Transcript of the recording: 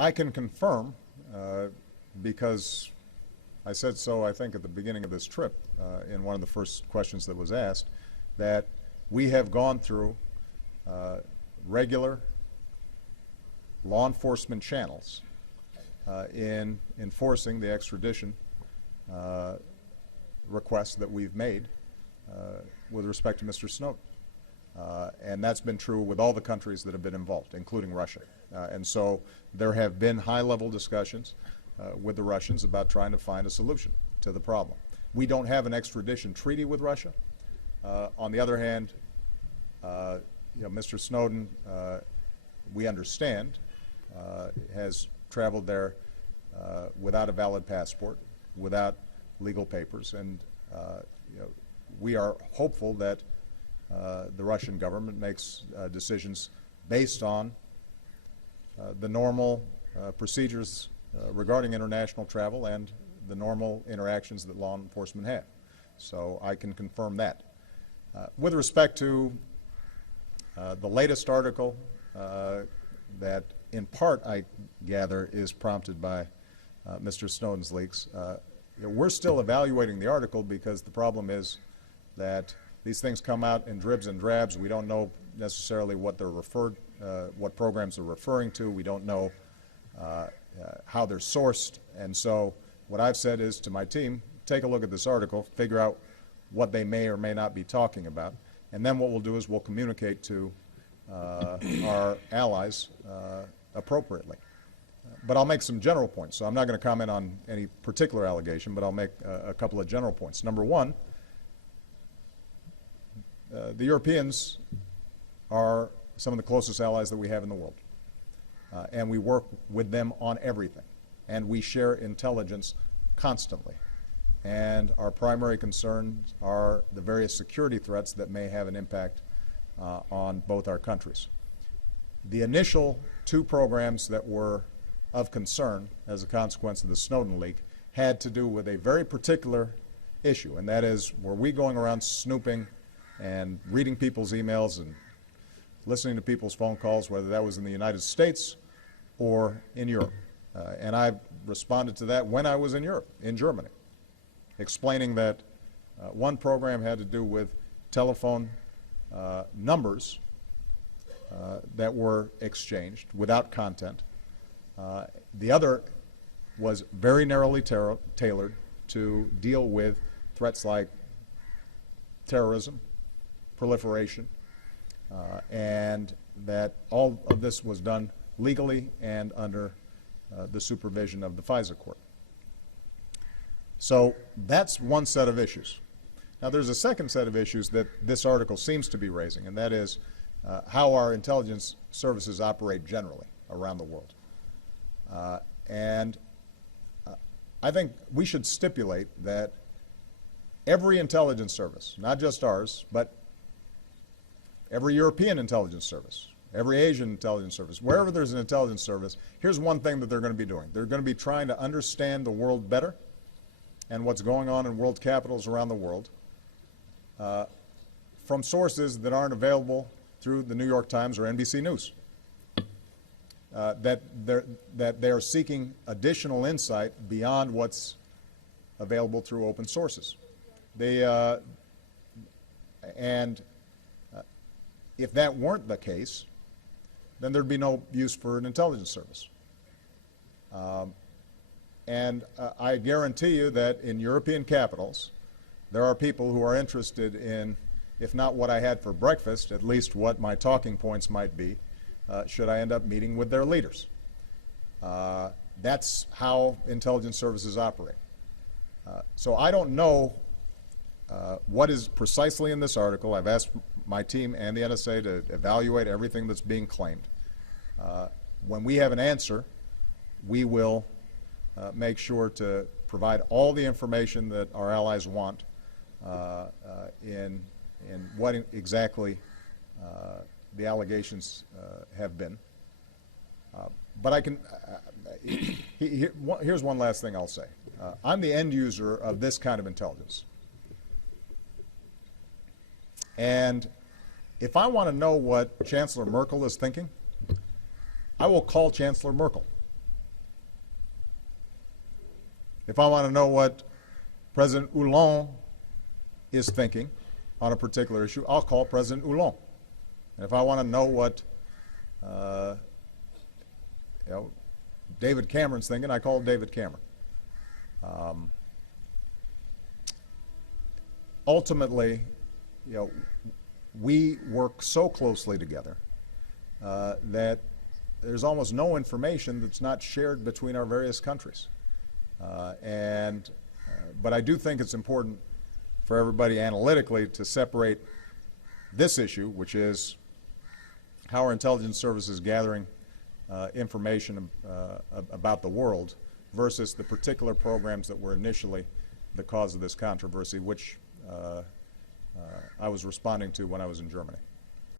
I can confirm, because I said so, I think, at the beginning of this trip, in one of the first questions that was asked, that we have gone through regular law enforcement channels in enforcing the extradition requests that we've made with respect to Mr. Snowden. And that's been true with all the countries that have been involved, including Russia. And so there have been high-level discussions with the Russians about trying to find a solution to the problem. We don't have an extradition treaty with Russia. On the other hand, Mr. Snowden, we understand, has traveled there without a valid passport, without legal papers, and we are hopeful that the Russian government makes decisions based on the normal procedures regarding international travel and the normal interactions that law enforcement have. So I can confirm that. With respect to the latest article that in part, I gather, is prompted by Mr. Snowden's leaks, we're still evaluating the article because the problem is that these things come out in dribs and drabs. We don't know necessarily what they're what programs they're referring to. We don't know how they're sourced. And so what I've said is to my team, take a look at this article, figure out what they may or may not be talking about, and then what we'll do is we'll communicate to our allies appropriately. But I'll make some general points. So I'm not going to comment on any particular allegation, but I'll make a couple of general points. Number one, the Europeans are some of the closest allies that we have in the world. And we work with them on everything. And we share intelligence constantly. And our primary concerns are the various security threats that may have an impact on both our countries. The initial two programs that were of concern as a consequence of the Snowden leak had to do with a very particular issue, and that is, were we going around snooping and reading people's emails and listening to people's phone calls, whether that was in the United States or in Europe? And I responded to that when I was in Europe, in Germany, explaining that one program had to do with telephone numbers that were exchanged without content. The other was very narrowly tailored to deal with threats like terrorism, proliferation, and that all of this was done legally and under the supervision of the FISA court. So that's one set of issues. Now there's a second set of issues that this article seems to be raising, and that is how our intelligence services operate generally around the world. I think we should stipulate that every intelligence service, not just ours, but every European intelligence service, every Asian intelligence service, wherever there's an intelligence service, here's one thing that they're going to be doing. They're going to be trying to understand the world better and what's going on in world capitals around the world from sources that aren't available through the New York Times or NBC News. That they're seeking additional insight beyond what's available through open sources. If that weren't the case, then there'd be no use for an intelligence service. I guarantee you that in European capitals, there are people who are interested in, if not what I had for breakfast, at least what my talking points might be, should I end up meeting with their leaders. That's how intelligence services operate. So I don't know what is precisely in this article. I've asked my team and the NSA to evaluate everything that's being claimed. When we have an answer, we will make sure to provide all the information that our allies want in what exactly the allegations have been. But I can, here's one last thing I'll say. I'm the end user of this kind of intelligence. And if I want to know what Chancellor Merkel is thinking, I will call Chancellor Merkel If I want to know what President Hollande is thinking on a particular issue, I'll call President Hollande. And if I want to know what David Cameron's thinking, I call David Cameron. Ultimately, we work so closely together that there's almost no information that's not shared between our various countries. But I do think it's important for everybody analytically to separate this issue, which is how our intelligence service is gathering information about the world, versus the particular programs that were initially the cause of this controversy, which I was responding to when I was in Germany.